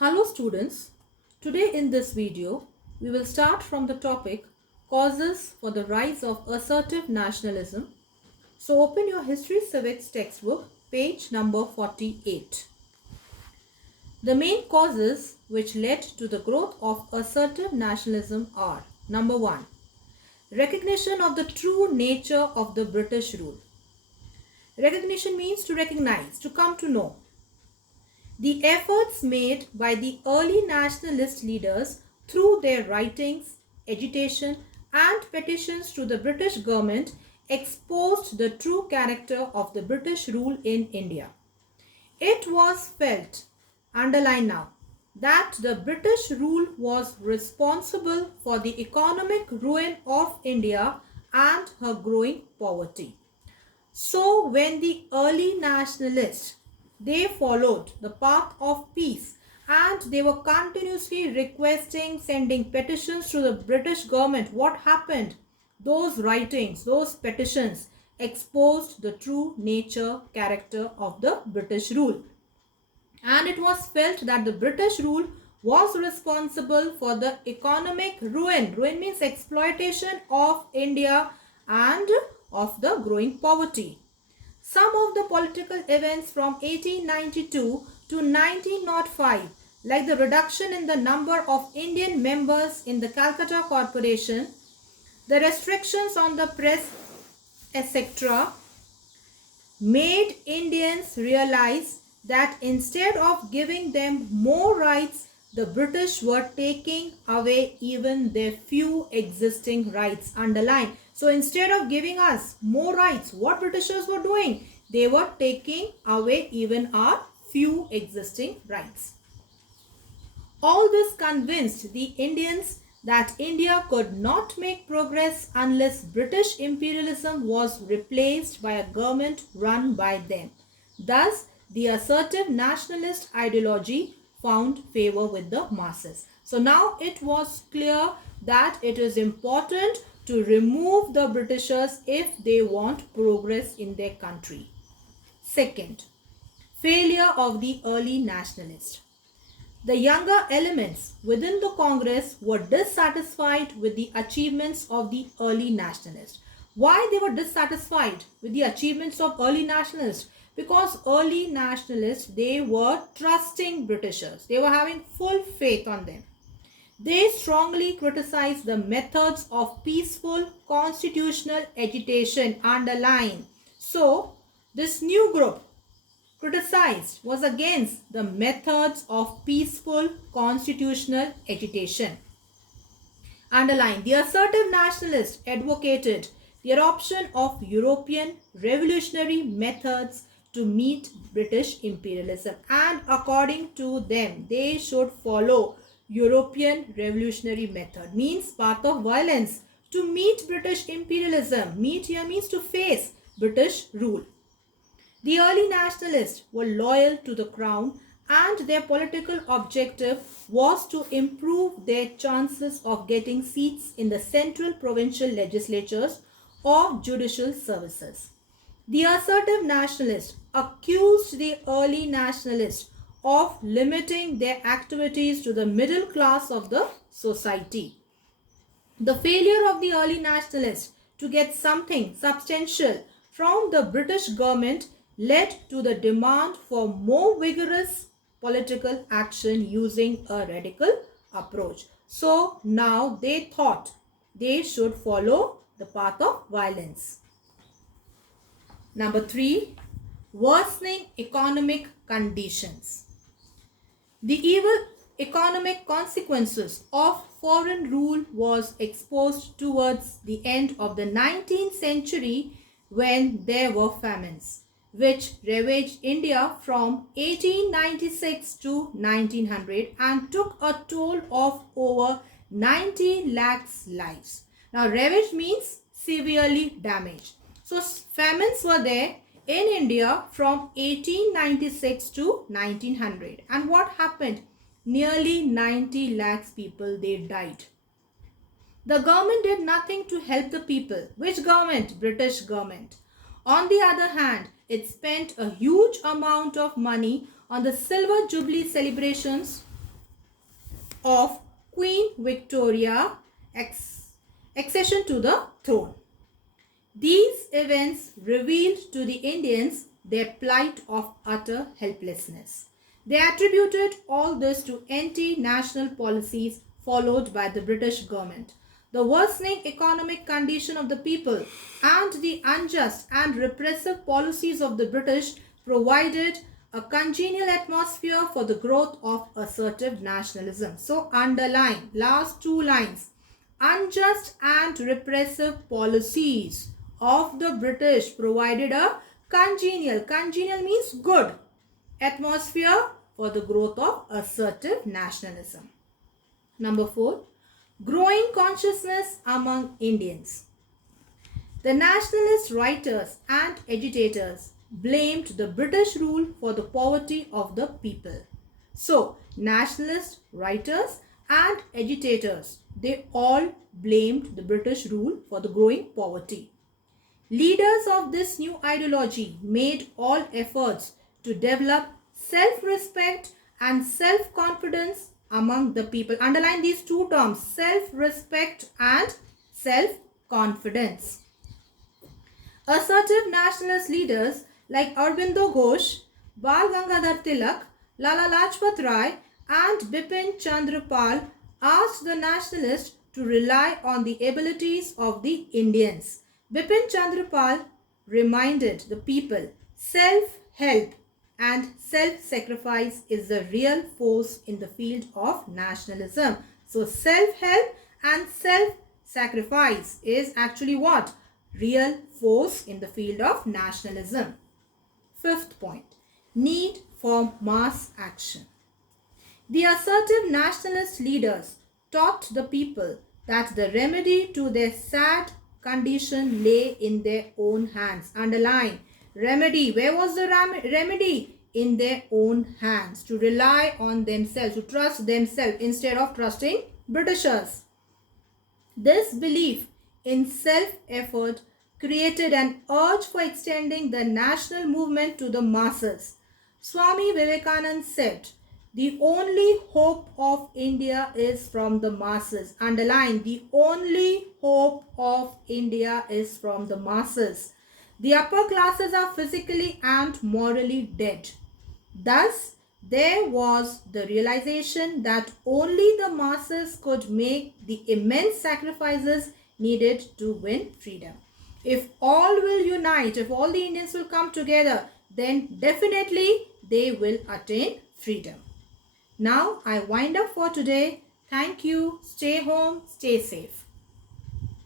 Hello students, today in this video we will start from the topic causes for the rise of assertive nationalism. So open your history civics textbook page number 48. The main causes which led to the growth of assertive nationalism are: number 1, recognition of the true nature of the British rule. Recognition means to recognize, to come to know. The efforts made by the early nationalist leaders through their writings, agitation and petitions to the British government exposed the true character of the British rule in India. It was felt, underline now, that the British rule was responsible for the economic ruin of India and her growing poverty. So when the early nationalists, they followed the path of peace and they were continuously requesting, sending petitions to the British government, what happened? Those writings, those petitions exposed the true nature, character of the British rule. And it was felt that the British rule was responsible for the economic ruin. Ruin means exploitation of India and of the growing poverty. Some of the political events from 1892 to 1905, like the reduction in the number of Indian members in the Calcutta Corporation, the restrictions on the press, etc., made Indians realize that instead of giving them more rights, the British were taking away even their few existing rights. Underline. So instead of giving us more rights, what Britishers were doing? They were taking away even our few existing rights. All this convinced the Indians that India could not make progress unless British imperialism was replaced by a government run by them. Thus, the assertive nationalist ideology found favor with the masses. So now it was clear that it is important to remove the Britishers if they want progress in their country. Second, failure of the early nationalists. The younger elements within the Congress were dissatisfied with the achievements of the early nationalists. Why they were dissatisfied with the achievements of early nationalists? Because early nationalists, they were trusting Britishers. They were having full faith on them. They strongly criticized the methods of peaceful constitutional agitation. Underline. So, this new group criticized was against the methods of peaceful constitutional agitation. Underline. The assertive nationalists advocated the adoption of European revolutionary methods to meet British imperialism, and according to them they should follow European revolutionary method, means path of violence, to meet British imperialism. Meet here means to face British rule. The early nationalists were loyal to the crown and their political objective was to improve their chances of getting seats in the central provincial legislatures or judicial services. The assertive nationalists accused the early nationalists of limiting their activities to the middle class of the society. The failure of the early nationalists to get something substantial from the British government led to the demand for more vigorous political action using a radical approach. So now they thought they should follow the path of violence. Number 3, worsening economic conditions. The evil economic consequences of foreign rule was exposed towards the end of the 19th century when there were famines, which ravaged India from 1896 to 1900 and took a toll of over 90 lakhs lives. Now, ravaged means severely damaged. So, famines were there in India from 1896 to 1900. And what happened? Nearly 90 lakhs people, they died. The government did nothing to help the people. Which government? British government. On the other hand, it spent a huge amount of money on the Silver Jubilee celebrations of Queen Victoria's accession to the throne. These events revealed to the Indians their plight of utter helplessness. They attributed all this to anti-national policies followed by the British government, the worsening economic condition of the people, and the unjust and repressive policies of the British provided a congenial atmosphere for the growth of assertive nationalism. So underline last two lines. Unjust and repressive policies of the British provided a congenial means good, atmosphere for the growth of assertive nationalism. Number 4, growing consciousness among Indians. The nationalist writers and agitators blamed the British rule for the poverty of the people. So, nationalist writers and agitators, they all blamed the British rule for the growing poverty. Leaders of this new ideology made all efforts to develop self-respect and self-confidence among the people. Underline these two terms, self-respect and self-confidence. Assertive nationalist leaders like Aurobindo Ghosh, Bal Gangadhar Tilak, Lala Lajpat Rai and Bipin Chandra Pal asked the nationalists to rely on the abilities of the Indians. Bipin Chandra Pal reminded the people self-help and self-sacrifice is the real force in the field of nationalism. So self-help and self-sacrifice is actually what? Real force in the field of nationalism. Fifth point, need for mass action. The assertive nationalist leaders taught the people that the remedy to their sad condition lay in their own hands. Underline, remedy. Where was the remedy? In their own hands. To rely on themselves, to trust themselves instead of trusting Britishers. This belief in self-effort created an urge for extending the national movement to the masses. Swami Vivekananda said, "The only hope of India is from the masses." Underline, the only hope of India is from the masses. The upper classes are physically and morally dead. Thus, there was the realization that only the masses could make the immense sacrifices needed to win freedom. If all will unite, if all the Indians will come together, then definitely they will attain freedom. Now, I wind up for today. Thank you. Stay home, stay safe.